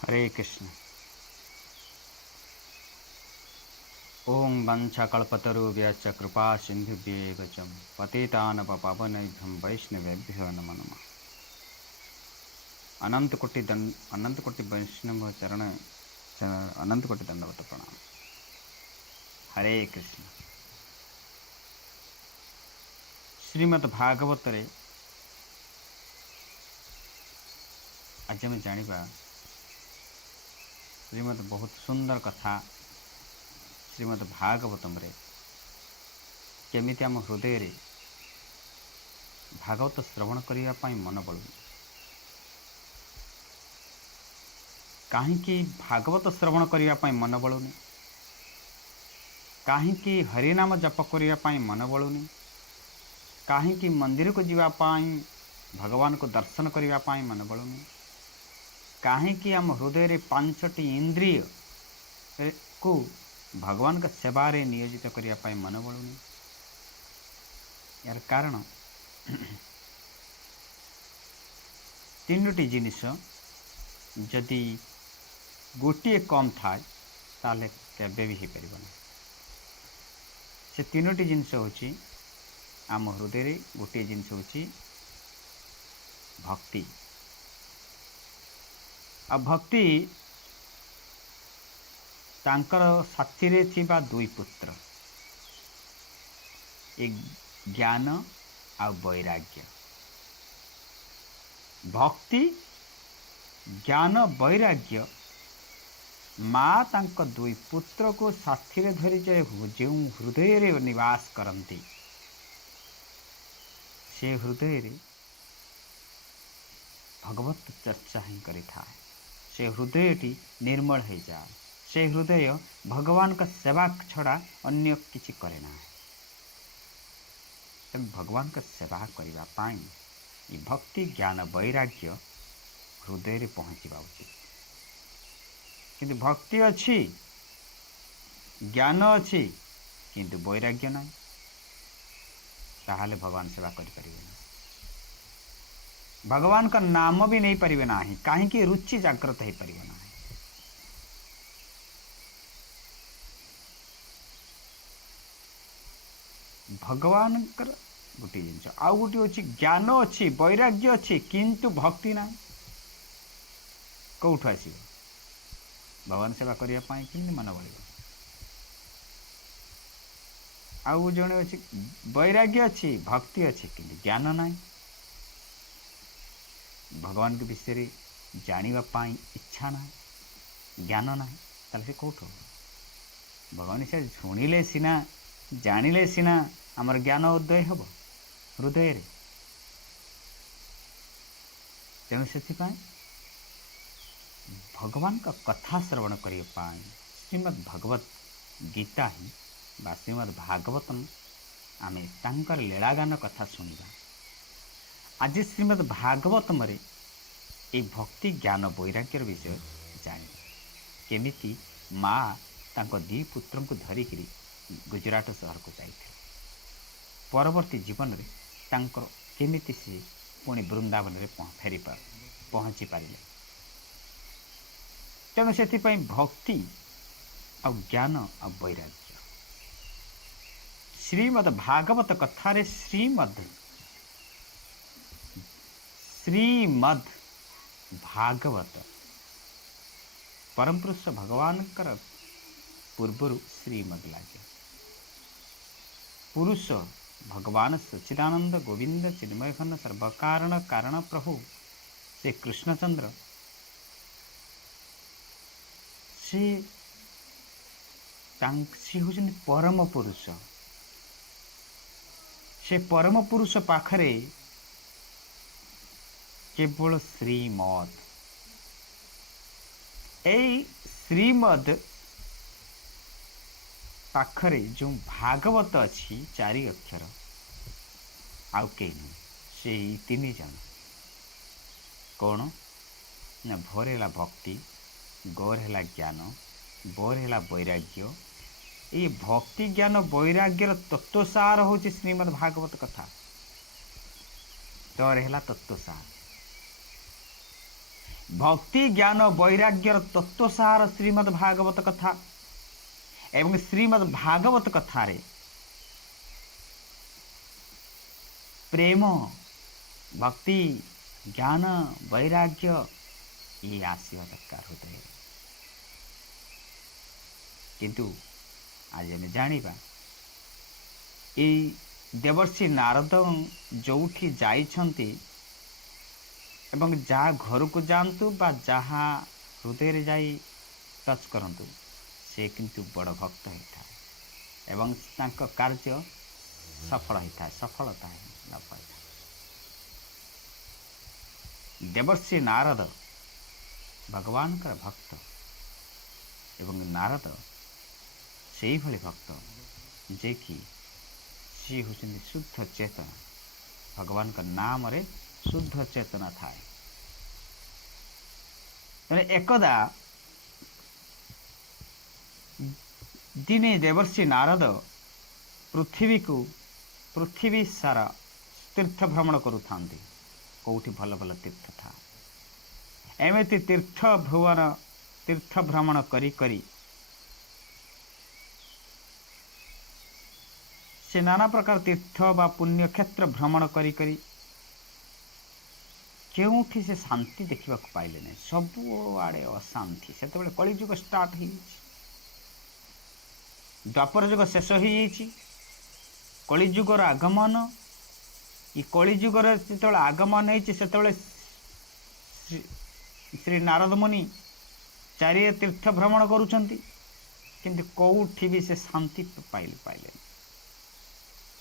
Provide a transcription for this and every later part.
हरे कृष्ण। ओम वंशकल्पतरुभ्यश्च कृपा सिन्धुभ्येव च पतितानपावनेभ्यं वैष्णवेभ्यो नमो नमः। अनंत कोटि वैष्णव चरण अनंत कोटि दंडवत प्रणाम। हरे कृष्ण। श्रीमद् भागवत रे आज आम जानिबा श्रीमद् बहुत सुंदर कथा। श्रीमद् भागवतम रे केमिति आम हृदय रे भागवत श्रवण करिया पाई मन बळु काहींकि भागवत श्रवण करिया पाई मन बळुनी, काहींकि हरिनाम जप करिया पाई मन बळुनी, काहींकि मंदिर को जीवा पाई भगवान को दर्शन करिया पाई मन बळुनी, काहींकि आम हृदय रे पांचटी इंद्रिय को भगवान का सेवा रे नियोजित करिया पाई मन बळुनी। यार कारण तीनोटी जिनिस जदि गोटे कम थाए ताले केबे भी हो पारिबना। से तीनोटी जिनिस होची आम हृदय रे गोटे जिनिस होची भक्ति। आ भक्ति तांकर साथी रे थिबा दुई पुत्र, एक ज्ञान आ वैराग्य। भक्ति ज्ञान वैराग्य माँ तांक दुई पुत्र को साथी रे धरी जो हृदय रे निवास करती से हृदय रे भगवत चर्चा ही करि थाए। से हृदयटी निर्मल हो जाए। से हृदय भगवान का सेवा छड़ा अन्य किछि करे ना। तेणु भगवान का सेवा करने पाई ये भक्ति ज्ञान वैराग्य हृदय रे पहुँचवा उचित। किंतु भक्ति अच्छी ज्ञान अच्छी किंतु वैराग्य ना, ताहले भगवान सेवा करें। भगवान का नाम भी नहीं पारे ना, कहीं रुचि जागृत हो पार ना। भगवान गोटे जिन आउ गोटे अच्छी ज्ञान अच्छी वैराग्य अच्छी किंतु भक्ति ना कौट आस भगवान सेवा करने कि मन बढ़। आउ जड़े अच्छी वैराग्य अच्छी भक्ति अच्छी कि ज्ञान ना, भगवान के विषय जानापी इच्छा ना, ज्ञान ना, से कौट भगवान से शुणिले सीना जानिले सीना आमर ज्ञान उदय हम हृदय रे। तेणु से भगवान का कथा श्रवण करने श्रीमद् भगवत गीता ही बा श्रीमद् भागवतम आमे तांकर लीलागान कथा शुणा। आज श्रीमद् भागवतम रे ये भक्ति ज्ञान वैराग्य विषय जाने केमिति माँ तांको दी पुत्र को धरिकी गुजरात सहर को जाइए। परवर्ती जीवन रे तांकर केमिति से पुणी वृंदावन रे फेरी पहुँची पारे। तेणु से भक्ति आ ज्ञान आ वैराग्य श्रीमद् भागवत कथा रे श्रीमद् भागवत परम पुरुष भगवान पूर्वर श्रीमद् लगे। पुरुष भगवान सच्चिदानंद गोविंद चिन्मय घन सर्वकारण कारण प्रभु से कृष्णचंद्र से हूँ परम पुरुष। से परम पुरुष पाखरे केवल श्रीमद श्रीमद पाखरे जो भागवत अच्छी चारि अक्षर आउ कई नहीं से तीन जन कौन ना भोर है भक्ति, गौर है ज्ञान, बोर है वैराग्य। ये भक्ति ज्ञान वैराग्यर तत्वसार हूँ श्रीमद् भागवत कथा। तर है तत्वसार भक्ति ज्ञान वैराग्यर तत्वसार श्रीमद् भागवत कथा एवं श्रीमद् भागवत कथारे प्रेम भक्ति ज्ञान वैराग्य ये आसवा दरकार हृदय। किंतु आज आम जाना देवर्षि नारद जोठी जाइछन्ति एवं जहाँ घर को जातु बा जहाँ हृदय जाई टच करंतु से किंतु बड़ भक्त होता है एवं तांको कार्य सफल होता है, सफलता न पाए। देवर्षि नारद भगवान का भक्त एवं नारद से भली भक्त जे कि सी होचंदी शुद्ध चेतना, भगवान का नाम रे शुद्ध चेतना थाए। एकदा दिने देवर्षि नारद पृथ्वी सारा तीर्थ भ्रमण करुथांती। कौटी भल भल तीर्थ था एमती तीर्थ भ्रमण करी करी से नाना प्रकार तीर्थ बा पुण्य क्षेत्र भ्रमण करी करी केउठी से शांति देखा पाइले नहीं, सब आड़े अशांति। से कलिजुग स्टार्ट हो द्वापर जुग शेष हो कलिजुगर आगमन। ये कलिजुगर जो आगमन होते श्री नारद मुनि चारि तीर्थ भ्रमण करुछंती किंतु कौठी भी से शांति पाइले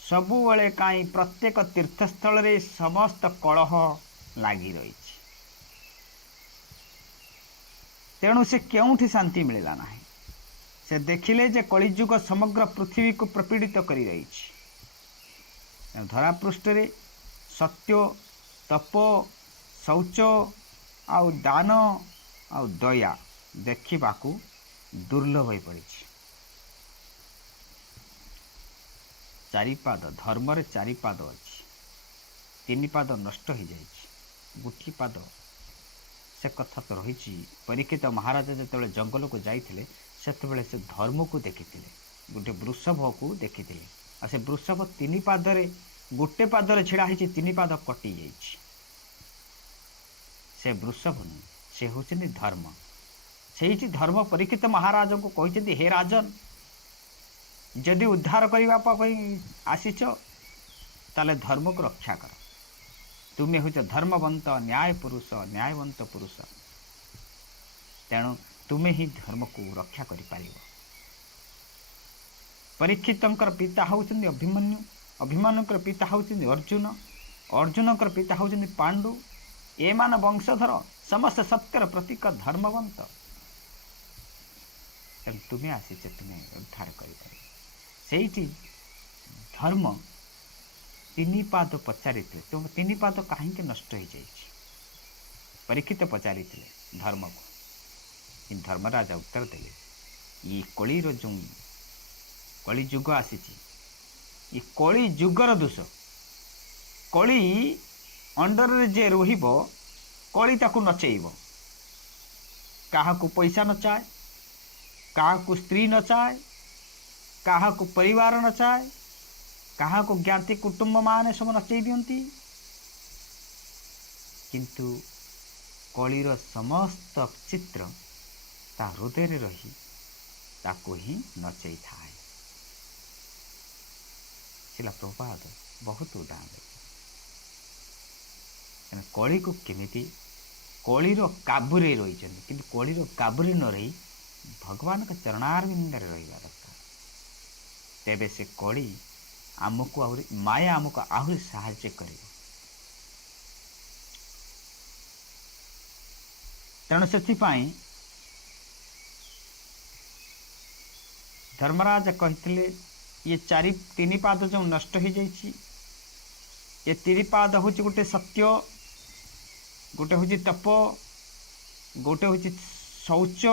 सबुबले कहीं प्रत्येक तीर्थस्थल रे समस्त कलह लगी रही। तेणु से क्योंठी शांति मिलला ना। से देखिले जे कलिजुग समग्र पृथ्वी को प्रपीड़ित करी रही। धरा पृष्ठ रे सत्य तप शौच आउ दान आउ दया देखिबाकू दुर्लभ हो पड़ी। चारिपाद धर्म रे चारिपाद अच्छी, तीन पाद नष्ट हो जाए, गोटी पाद से कथा तो रही। परीक्षित महाराज जो जंगल को जाते से धर्म को देखी गोटे वृषभ को देखी से वृषभ तीन पादरे गोटे पादरे छिड़ा होती, तीन पाद कटि जाइए। से वृषभ नुह से होचंदी धर्म। से धर्म परीक्षित महाराज को कहते हे राजन जदि उद्धार करने आसीच ताले धर्म को रक्षा कर। तुम्हें हूँ धर्मवंत न्यायवंत पुरुष, तेणु तुम्हें ही धर्म को रक्षा कर पार। परीक्षित पिता होचंदी अभिमन्यु, अभिमन्युकर पिता होचंदी अर्जुन, अर्जुनकर पिता होचंदी पांडु। एमान वंशधर समस्त सत्यर प्रतीक धर्मवंत, तुम्हें आसीच तुम्हें उद्धार कर। धर्म तीन पाद पचारि तुम तीन पाद कहीं नष्ट हो जाए। परीक्षित पचारि धर्म को, धर्मराजा उत्तर देले ये कलिर जो कलिजुग आसी ये कली जुगर दोष। कली अंडर जे रोहिब कली ताकू नचेब, क्या पैसा नचाए, क्या स्त्री नचाए, क्या परिवार नचाए, क्या ज्ञाति कुटुंब माने सब नचई दियंती। किंतु कलिर समस्त चित्र ता हृदय रही ताको ही नचई थाए। शिला प्रभुपाद बहुत उदाहरण कली को केमिति कलिर काबुरे रही, किंतु कलिर काबुरे न रही भगवान का चरणारविंदर रहा दरकार। तेबे से कली आमको आहरी माया आमको आहरी साहाय्य कर। तेणु से धर्मराज कहते ये चारि तीन पाद जो नष्ट हो जाइए, ये तीन पाद हूँ गोटे सत्य, गोटे हूँ तप, गोटे हूँ शौच,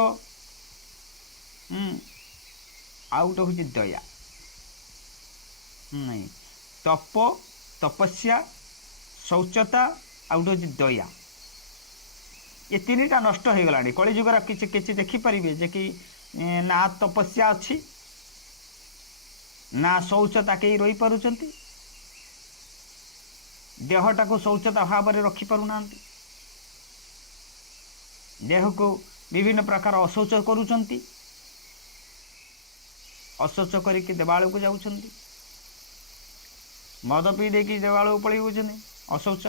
आउ गोटे हूँ दया। नहीं तप तपस्या शौचता आउ गोटे हूँ दया। ये तीनटा नष्ट हो गलानी कलिजुगर किछि किछि देखि परिबे जे कि ना तपस्या अछि ना शौचता केही रही पारुचंती देहटाକୁ शौचता भाବରେ रखि पारुनांती देह को विभिन्न प्रकार अशौच करुचंती अशौच करके देवालय को जाउछंती मद पी देकी देवालय पळै होउछंती अशौच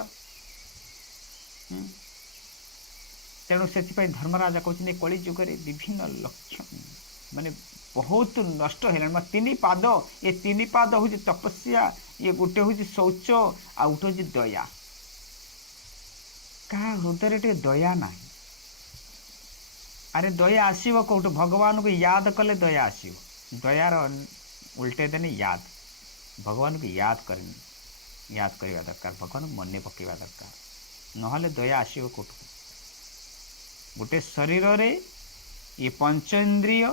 तेणु से धर्मराजा कहते कली जुगे विभिन्न लक्ष्य माने बहुत नष्ट है तीन पाद ये तीन पाद हूँ तपस्या ये गोटे हूँ शौच आ गोटे हूँ दया क्या हृदय टे दया ना अरे दया आसो कौटू भगवान को याद कले दया आसो दयार उल्टे देने याद भगवान को याद करने दरकार भगवान मन पकेवा दरकार नहले दया आसो कौटू गोटे शरीर रे ये पंचेन्द्रिय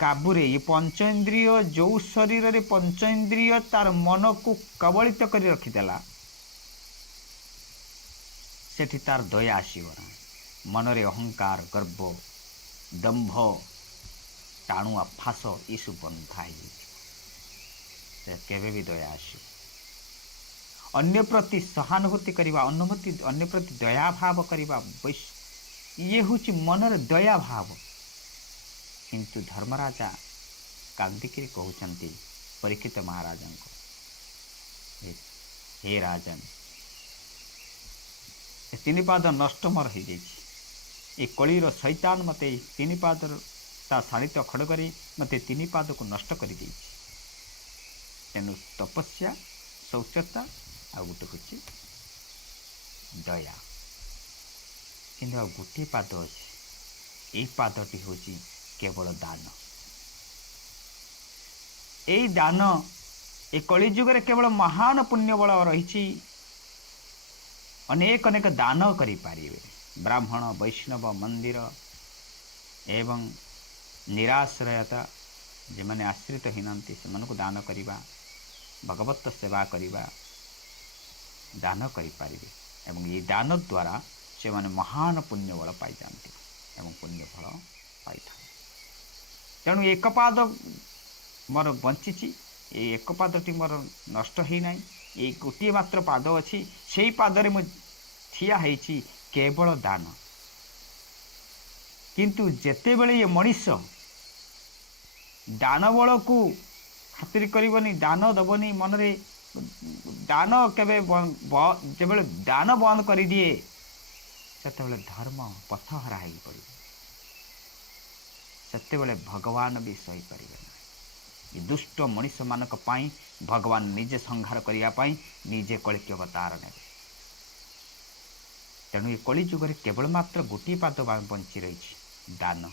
काबूरे ये पंचेन्द्रिय जो शरीर रे पंचेन्द्रिय तार मन को कबलित कर रखीदेला सेठी तार दया आसना मन रे अहंकार गर्व दंभ टाणुआ फास ये सब बंधा केवे भी दया आस अन्य प्रति सहानुभूति करवा अनुमति अन्य प्रति दया भाव करवा ये हूँ मनर दया भाव किंतु धर्मराजा कांदिकी कहते परीक्षित महाराजा को हे राजन तीन पाद नष्ट मोर हो जाए कलीर शैतान मत तीन पाद ता शाणित खड़ग मत तीन पाद को नष्ट कर तेणु तपस्या शौचता आ गोटे हूँ दया कि गोटे पाद अच्छे यही पादटी हूँ केवल दान यही दान ये कलिजुगे केवल महान पुण्य बल रही अनेक अनेक दान करें ब्राह्मण वैष्णव मंदिर एवं निराश्रयता जो मैंने आश्रित होती से दान करवा भगवत सेवा करवा दान करें एवं ये दान द्वारा से माने महान पुण्य बल पाई जाती एवं पुण्य फल पाई तेणु एक पाद मोर बंची ये एक पादटी मोर नष्ट होना ये गोटे मात्र पाद अच्छी से पादरे मु ठिया होइछि केवल दान किंतु जेते बेले ये मनीष दान बल को खातिर करबनी दान दबनी मन रे दान केबे जेबे दान बंद कर दिए सेते धर्म पथहरा हो पड़े सेते भगवान भी सही पारे दुष्ट मनीष मानक पाई भगवान निजे संहार करने निजे कलिक अवतार ने तेणु ये कली जुगे केवल मात्र गोटे पाद बंची रही दान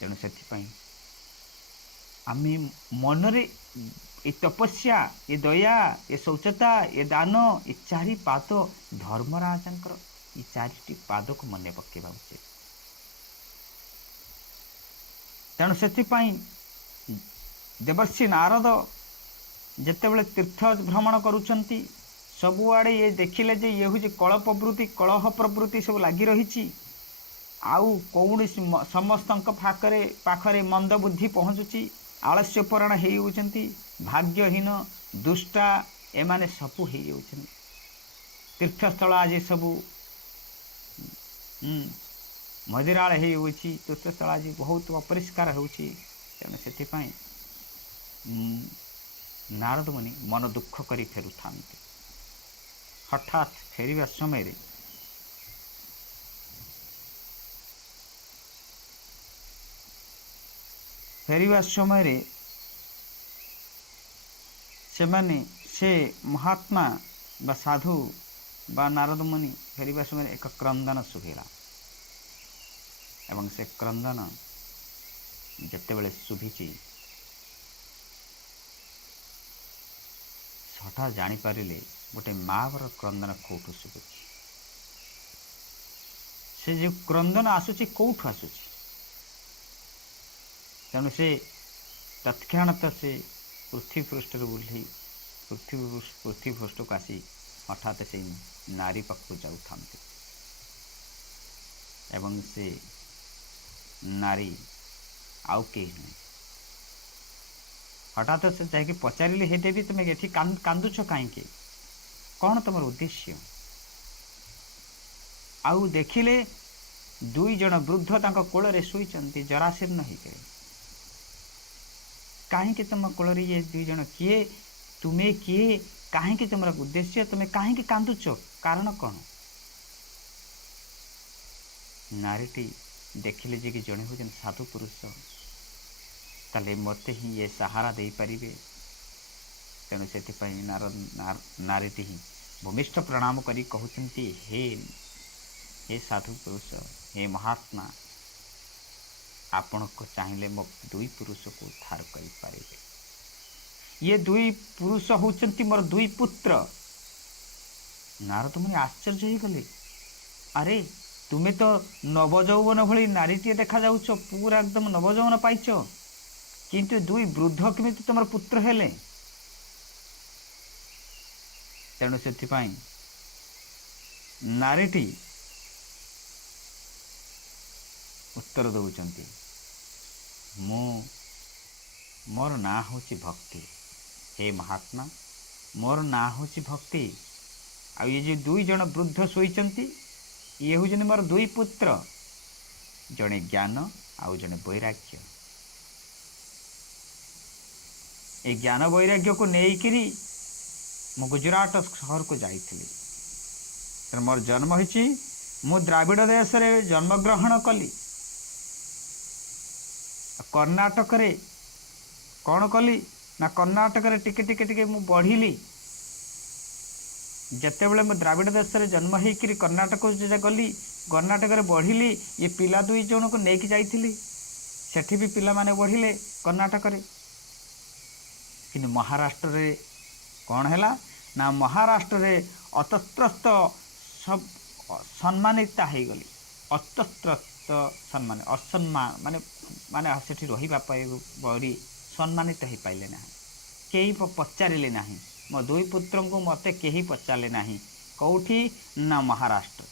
तेणु से आम मनरे ये तपस्या ये दया ये शौचता ये दान ये चारि पाद धर्मराजा ये चारिटी पाद को मन पकेबा उचित तेणु से देवर्षि नारद जितेबाला तीर्थ भ्रमण करुँच सबुआड़े ये देखिले जे ये हूँ कल प्रवृत्ति कलह प्रवृत्ति सब लगी रही आउ कौन समस्त पाखरे मंद बुद्धि पहुँचुची आलस्यपराण होती भाग्यहीन दुष्टा एमाने सबू हो तीर्थस्थल आज सबू मदिराल हो तीर्थस्थल आज बहुत अपरिष्कार होती तेणु से नारद मुनि मन दुख कर फेरु था हठात फेरिया समय से महात्मा बा साधु बा नारद मुनि फेरिया समय एक क्रंदन शुभिला एवं से क्रंदन जितेबाला शुभिची हठात जानीपारे गोटे माँर क्रंदन कौटू शुभुची से जो क्रंदन आसूची कौटू आसूची तेणु से तत्क्षणात से पृथ्वी पृष्ठ बुली पृथ्वी पृष्ठ को आसी हठात से नारी पाखु जाऊँ एवं से नारी आउ कहीं नहीं हठात से जाकि पचारे हे देवी तुम ये कांदुच कहीं कौन तुम उद्देश्य आउ देखिले दुई जन वृद्ध तांको कोଳରେ ଶୋଇଛନ୍ତି ଜରାଶୀର୍ଣ୍ଣ ହେଇକରି କାହିଁକି ତୁମ କୋଳରେ ये दुई जन किए ତୁମେ କିଏ କାହିଁକି ତୁମର ଉଦ୍ଦେଶ୍ୟ ତୁମେ କାହିଁକି କାନ୍ଦୁଛ କାରଣ କ'ଣ ନାରୀଟି ଦେଖିଲେ ଯେ କି ଜଣେ ହେଉଛନ୍ତି ସାଧୁ ପୁରୁଷ ତାହେଲେ ମୋତେ ହିଁ ଏ ସାହାରା ଦେଇପାରିବେ ତେଣୁ ସେଥିପାଇଁ ନାରୀଟି ହିଁ ଭୂମିଷ୍ଠ ପ୍ରଣାମ କରି କହୁଛନ୍ତି हे साधु पुरुष हे महात्मा आपण को चाहिए मो दुई पुरुष को उद्धार करें ये दुई पुरुष होचंती मोर दुई पुत्र नारद मुनि आश्चर्य हो गले अरे तुम्हें तो नवजौवन भली नारीटे देखा जाउछ पूरा एकदम नवजौवन पाइछ किंतु दुई वृद्ध केमिति तुम पुत्र हेले तेणु से नारीटी उत्तर दौरान मोर ना हूँ भक्ति हे महात्मा मोर ना हूँ भक्ति आ ये जो दुई जन वृद्ध शोचती ये हूँ मोर दुई पुत्र जड़े ज्ञान आउ जड़े वैराग्य ये ज्ञान वैराग्य को लेकिरी मु गुजरात सहर को जाइली मोर जन्म होती मु द्राविड़ देश रे जन्मग्रहण कली कर्नाटक रे कौन कली ना कर्नाटक रे टिके टिके टिके मु बढ़िली जते बेले मु द्राविड़ देश रे जन्म होकर कर्नाटक गली कर्नाटक रे बढ़िली ये पिला दुई जन को लेकिन जाइली सेठी भी पिला माने बढ़िले कर्नाटक रे कि महाराष्ट्र रे कौन है ना महाराष्ट्र रे अतस्त्रस्त सब सम्मानिता हो गली अतस्त्रस्त सम्मान असम्मान माने माने सेठी रहिबा बड़ी सम्मानित हो पाइले ना कई पचारे ना मो दुई पुत्र को मते कहीं पचारे ना कौटी ना महाराष्ट्र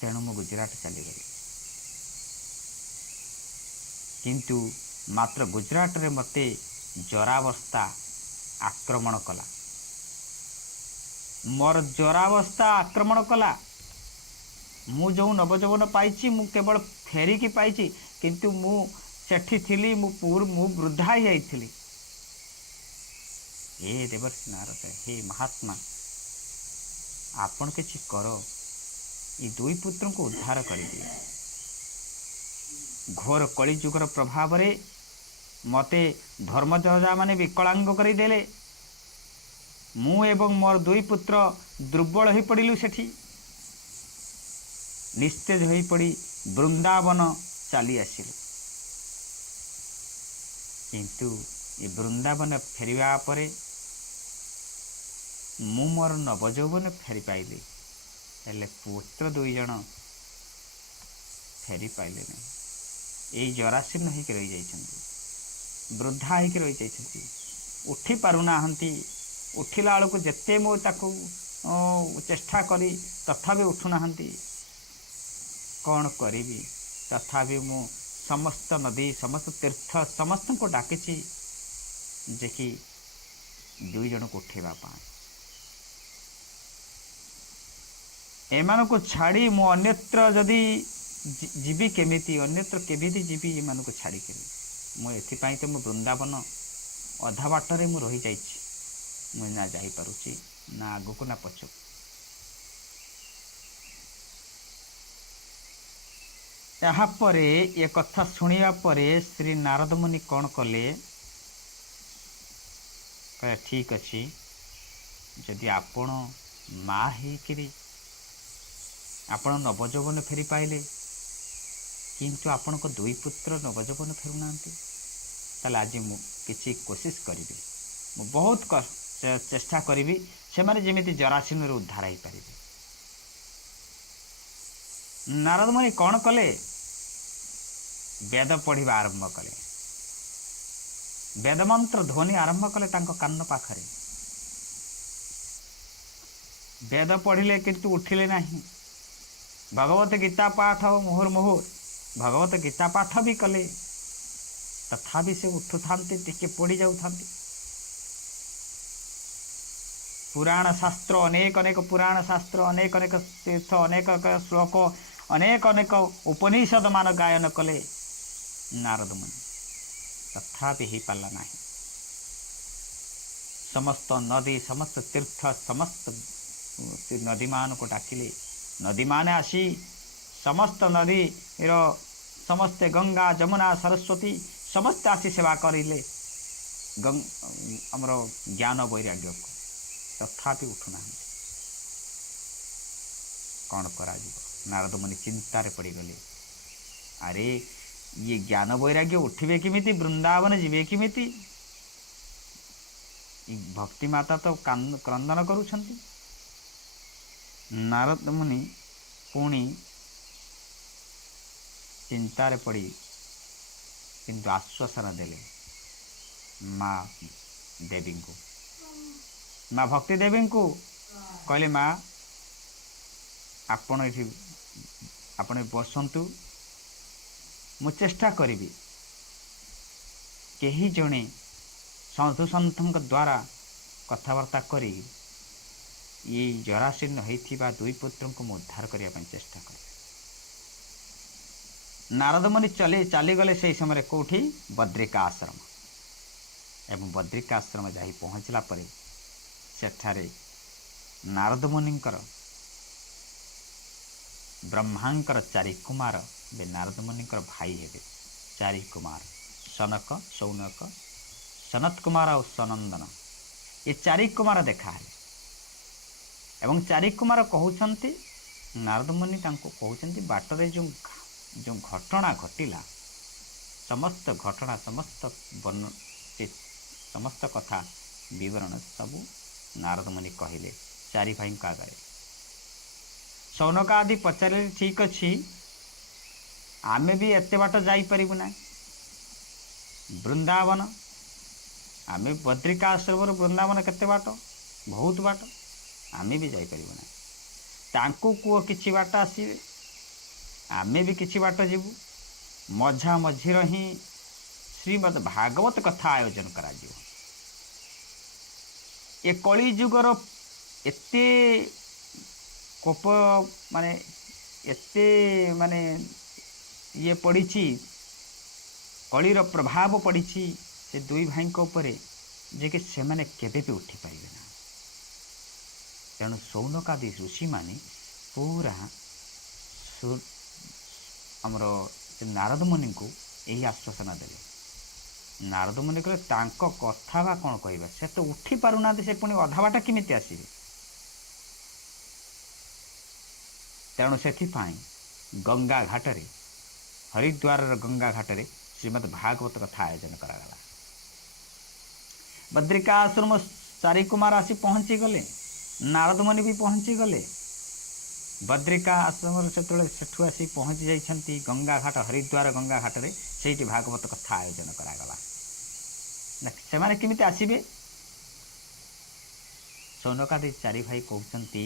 तेणु मु गुजरात चलीगली किंतु मात्र गुजरात रे मते जरावस्था आक्रमण कला मोर जरावस्था आक्रमण कला मु जो नवजौवन पाई मु केवल फेरिकी पाई किंतु मु सेठी थी मु वृद्धा ही जाइली हे देवर्षि नारद हे महात्मा आपण किसी कर ये दुई पुत्र को उद्धार कर घोर कलिजुगर प्रभाव रे मते धर्मजजा माने विकलांग करदेले मु एवं मोर दुई पुत्र दुर्बल हो पड़िलु सेठी निस्तेज हो पड़ी वृंदावन चली आसिलु किंतु ये वृंदावन फेरिया परे मु मोर नवजौवन फेरी पाइली हेले पुत्र दुई जन फेरी पाइले नहीं यही जराशीर्ण होकर रही जाइछन्ति वृद्धा होकर रही जाइछन्ति उठी पारुना उठिला बेलू जेते मो ताकू चेष्टा करी तथापि उठुना कौन करी तथापि मु समस्त नदी समस्त तीर्थ समस्त को डाकी जे कि दुई जन को उठेवा एमान को छाड़ी मु अन्यत्र जदि जीवी केमिति अन्यत्र केमिति जीवी एमान को छाड़ी के मु एथिपाई तो मु वृंदावन अधा बाटर मु रही जाइछि मु ना जाई पारुछि ना आगु को ना पछो यहाँ परे ये कथा शुणिया परे श्री नारद मुनि कौन कले कहे ठीक अच्छी जदि आपण माँ होकर आपण नवजौवन फेरी पाइले किंतु आपण को दुई पुत्र नवजौवन फेरुना ताले आज मु किसी कोशिश करी मु बहुत चेष्टा करी से माने जेमिति जरासीर्ण उद्धार हो पारे नारद मुनि कौन कले वेद पढ़ा आरंभ कले वेद मंत्र ध्वनि आरंभ कले कान पाखरे वेद पढ़िले किंतु उठिले नहीं। भगवत गीता पाठ मुहुर्मुहुर भगवत गीता पाठ भी कले तथापि से उठुथांती टिके पड़ी जाउथांती। पुराण शास्त्र अनेक अनेक पुराण शास्त्र अनेक अनेक तीर्थ अनेक अनेक श्लोक अनेक अनेक उपनिषद मान गायन कले नारद मुनि तथापि ही पाला नहीं। समस्त नदी समस्त तीर्थ समस्त नदी मान को डाकिले नदी माने आसी समस्त नदी रो समस्ते गंगा जमुना सरस्वती समस्त आसी सेवा करिले हमरो ज्ञान वैराग्य को तथापि उठुना कौन करा नारद मुनि चिंतार पड़गले। अरे ये ज्ञान वैराग्य उठिबे किमिति वृंदावन जीवे किमिति भक्ति माता तो क्रंदन करुछंती। नारद मुनि पुणी चिंतार पड़ी किंतु आश्वासन देले माँ देवी को माँ भक्ति देवी को कहले माँ आपण बसंतु मु चेष्टा करी कही जड़े साधु सन्थ द्वारा कथबार्ता करी ये जराशीर्ण होता दुई पुत्र को उद्धार करने चेष्टा कर। नारद मुनि चलीगले से समय कौटी बद्रिका आश्रम एवं बद्रिका आश्रम जा पहुँचला पर सेठारे नारद मुनिंकर ब्रह्मांकर चारि कुमार बे नारद मुनिंकर भाई हेबे चारि कुमार सनक सौनक सनत कुमार और सनंदन ये चारि कुमार देखा है एवं चारि कुमार कहउछंती नारद मुनि तांको कहउछंती बाटरे जो घटना घटिला समस्त घटना समस्त कथा विवरण सबू नारद मुनि कहले चारि भाई का आगे। सौनक आदि पचारे ठीक अच्छी आमे भी एते बाट जाई परिबु ना वृंदावन आमे बद्रिका आश्रम वृंदावन केते बाट बहुत बाट आमे भी जाई परिबु ना तांकु को किछि बाट आसीबे आमे भी किछि बाट जीवु मझा मझिर ही श्रीमद् भागवत कथा आयोजन करा जिवो। ये कली जुगर एते कोप माने एते माने ये पड़ी कलीर प्रभाव पड़ी से दुई भाई ऊपर जे कि से माने केबे भी उठी पारे ना। तेणु सौनकादि ऋषि माने पूरा आमर नारद मुनि को यही आश्वासन देले। नारद मुनि कहले तांको कथा बा कौन कहबा से तो उठी पारुना से पुणी अधा बाट किमिति आसीबे। तेणु से गंगा घाटरे हरिद्वार गंगा घाटरे श्रीमद् भागवत कथा आयोजन करागला। बद्रिका आश्रम चारि कुमार आसी पहुँची गले नारद मुनि भी पहुँची गले। बद्रिका आश्रम सेठू आसी पहुँची जाइछंती गंगा घाट हरिद्वार गंगा घाटरे से भागवत कथा आयोजन करागला। से माने किमिति आसीबे सौनकादि चारि भाई कहउछंती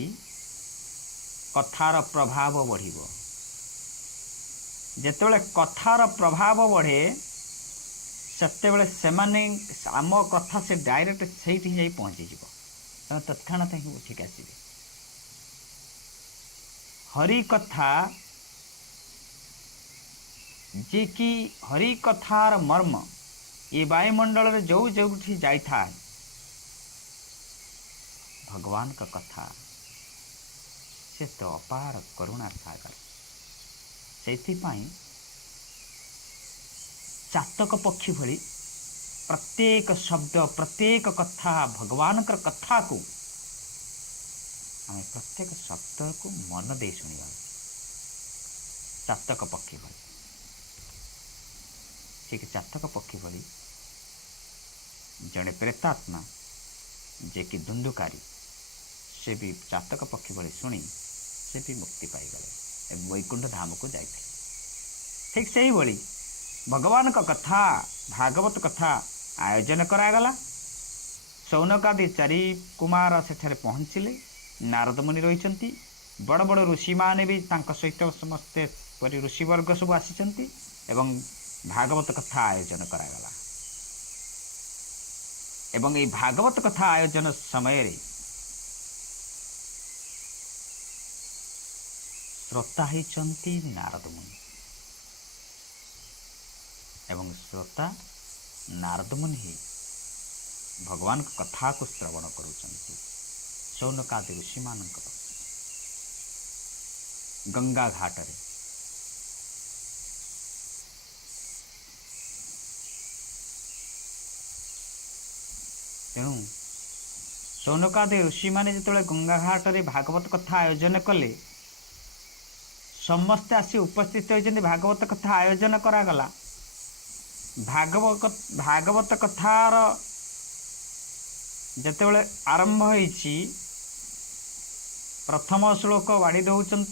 कथार प्रभाव बढ़िबो जेतेबेले कथार प्रभाव बढ़े सेतेबेले सेमाने आम कथा से डायरेक्ट सेठी जाई पहुँची जीवो तत्क्षणात ही उठिक आसीबे। हरि कथा जे कि हरि कथार मर्म ये वायुमंडल रे जो जोठी जाई था भगवान का कथा से तो अपार करुणा सागर से चातक पक्षी भली प्रत्येक शब्द प्रत्येक कथा भगवान का कथा को आम प्रत्येक शब्द को मन दे शुणा चातक पक्षी भली ठीक चातक पक्षी भली जड़े प्रेतात्मा जे कि धुंधुकारी से भी चातक पक्षी भली शुणी से भी मुक्ति पाई गले वैकुंठ धाम को जाए। ठीक से ही भली भगवान का कथा भागवत कथा आयोजन करागला। सौनकादि चारि कुमार सेठारे पहुँचिले नारद मुनि रही बड़ बड़ ऋषि माने भी सहित समस्ते परि ऋषिवर्ग सब आसी एवं भागवत कथा आयोजन करागला एवं ये भागवत कथा आयोजन समय रे श्रोता होती नारद मुनि एवं श्रोता नारद मुनि ही भगवान कथा को श्रवण करुचंती शौनकादि ऋषि मान गंगा घाट रे तेणु शौनकादि ऋषि माने जिते गंगा घाट रे भागवत कथा आयोजन कले समस्ते आसी उपस्थित होती भागवत कथा आयोजन करागला भागवत कथार जितेबाला आरंभ होइछि प्रथम श्लोक बाड़ी दौरान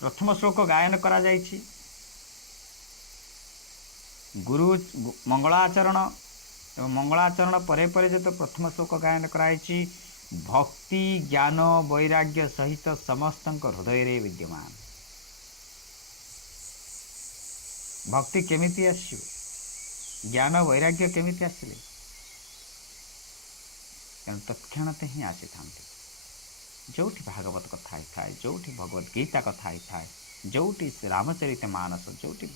प्रथम श्लोक गायन करा जाइछि गुरु मंगलाचरण एवं मंगलाचरण परे परे जो प्रथम श्लोक गायन कराई भक्ति ज्ञान वैराग्य सहित समस्त हृदय रे विद्यमान भक्ति केमिति आसियो ज्ञान वैराग्य केमिति आसिले तेणु तत्क्षणते ही आसी था जोठी भागवत कथा ही थाए जोठी भगवत गीता कथा ही थाए जोठी रामचरित मानस जोठी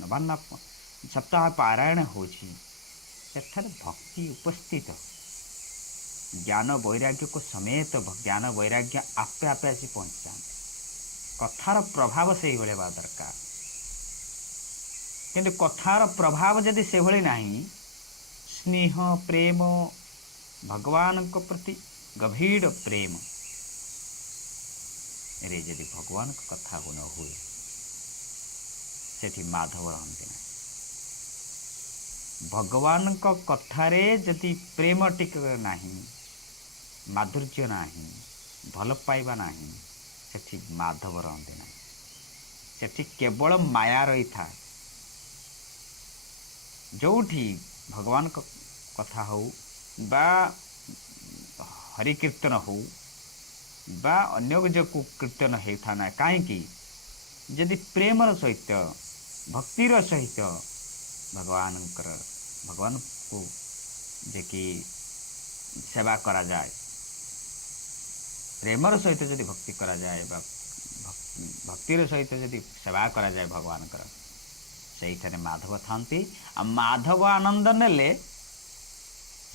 नवान्न सप्ताह पारायण होछि सेठारे भक्ति उपस्थित ज्ञान वैराग्य को समेत ज्ञान वैराग्य आपे आपे आसी पहुँच जाते कथार प्रभाव से भाई बा दरकार किंतु कथार प्रभाव जदि से भली नहीं स्नेह प्रेम भगवान को प्रति गभीर प्रेम रे यदि भगवान को कथा को न हुए सेठी माधव रहते ना भगवान को कथारे जदि प्रेम टिक नहीं माधुर्य नहीं भल पाइबा नहीं सेठी माधव रहते ना सेठी केवल माया रही था जोठी भगवान को कथा हो बा हरि कीर्तन हो बा अन्य जो कीर्तन होता ना कहीं जदि प्रेमर सहित भक्तिर सहित भगवान को जे कि सेवा करा जाए प्रेमर सहित जदि भक्ति करा जाए बा भक्तिर सहित जदि सेवा करा जाए भगवान से माधव थांती आ माधव आनंद नेले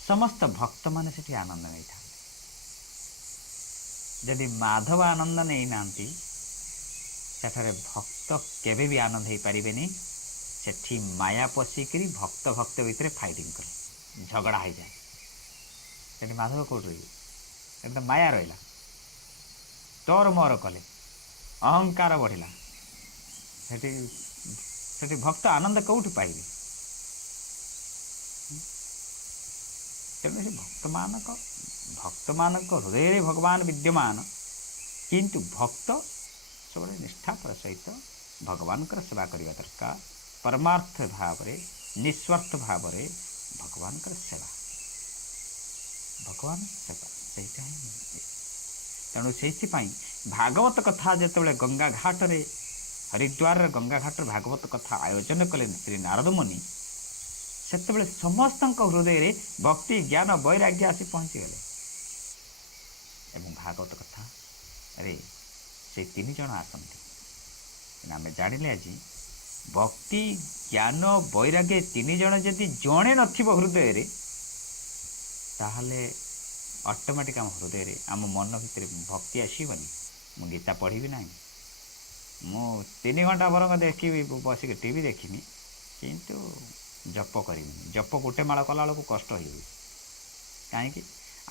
समस्त भक्त माने सेठी आनंद नहीं था जदि माधव आनंद नहीं नांती सेठारे भक्त केबे भी आनंद हो पारिबेनी सेठी माया पशिकरी भक्त भक्त भितर फाइटिंग करे झगड़ा हो जाए सेठी माधव कौट रही तो माया रहा तोर मोर कले अहंकार बढ़ला सेठी भक्त आनंद कौटी पाइबे तेणु से भक्त मान हृदय भगवान विद्यमान किंतु भक्त सब निष्ठापर सहित भगवान सेवा करने दरकार परमार्थ भाव निस्वार्थ भाव भगवान सेवा भगवान सेवा तेणु से भागवत कथा जिते गंगा घाट रे हरिद्वार गंगा घाट भागवत कथा आयोजन कले श्री नारद मुनि से समस्त हृदय रे भक्ति ज्ञान वैराग्य आसी पहुँचीगले एवं भागवत कथा रे से तीन जन आसती आम जानिले आज भक्ति ज्ञान वैराग्य तीन जन जदि जड़े नृदय रे ताहले ऑटोमेटिक आम हृदय रे आम मन भितर भक्ति आसबनी मु गीता पढ़ी ना मु 3 घंटा बरंग देखी बसिक टीवी देखनी किंतु जप करी जप गोटे माड़ कला बेलू कष्ट हो कहीं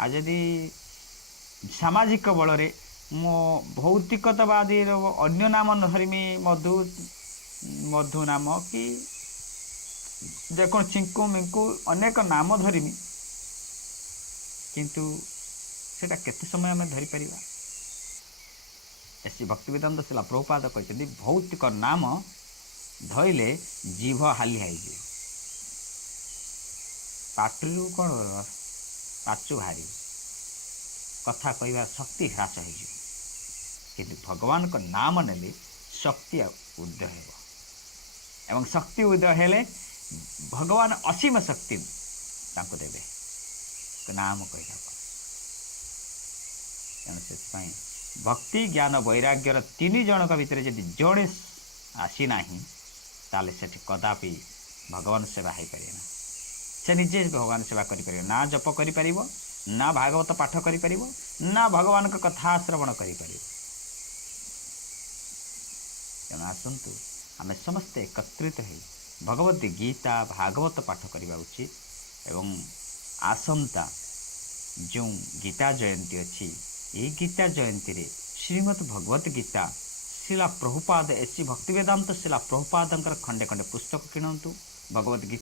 आज जदि सामाजिक बल रे मो भौतिकतावादी अन्य नाम धरमी मधु नाम कि जेको चिंकु मिंकु अनेक नाम धरमी किंतु सेटा केते समय आम धरी परिबा ऐसी भक्तिवेदांत शिला प्रभुपाद कहते भौतिक नाम धइले जीभ हाली हाइजे पाटरू कौन पाचु भारी କଥା କହିବା ଶକ୍ତି ହ୍ରାସ ହୋଇଯିବ। କିନ୍ତୁ ଭଗବାନଙ୍କ ନାମ ନେଲେ ଶକ୍ତି ଉଦୟ ହେବ ଏବଂ ଶକ୍ତି ଉଦୟ ହେଲେ ଭଗବାନ ଅସୀମ ଶକ୍ତି ତାଙ୍କୁ ଦେବେ ନାମ କହିଲା ପରେ। ତେଣୁ ସେଥିପାଇଁ ଭକ୍ତି ଜ୍ଞାନ ବୈରାଗ୍ୟର ତିନି ଜଣଙ୍କ ଭିତରେ ଯଦି ଜଣେ ଆସିନାହିଁ ତାହେଲେ ସେଠି କଦାପି ଭଗବାନ ସେବା ହେଇପାରିବ ନାହିଁ। ସେ ନିଜେ ଭଗବାନ ସେବା କରିପାରିବ ନା, ଜପ କରିପାରିବ ନା, ଭାଗବତ ପାଠ କରିପାରିବ ନା, ଭଗବାନଙ୍କ କଥା ଶ୍ରବଣ କରିପାରିବ। ତେଣୁ ଆସନ୍ତୁ ଆମେ ସମସ୍ତେ ଏକତ୍ରିତ ହୋଇ ଭଗବତ୍ ଗୀତା ଭାଗବତ ପାଠ କରିବା ଉଚିତ। ଏବଂ ଆସନ୍ତା ଯେଉଁ ଗୀତା ଜୟନ୍ତୀ ଅଛି, ଏହି ଗୀତା ଜୟନ୍ତୀରେ ଶ୍ରୀମଦ୍ ଭଗବତ ଗୀତା ଶିଲା ପ୍ରଭୁପାଦ ଏସି ଭକ୍ତିବେଦାନ୍ତ ଶିଲା ପ୍ରଭୁପାଦଙ୍କର ଖଣ୍ଡେ ଖଣ୍ଡେ ପୁସ୍ତକ କିଣନ୍ତୁ। ଭଗବତ୍ ଗୀତା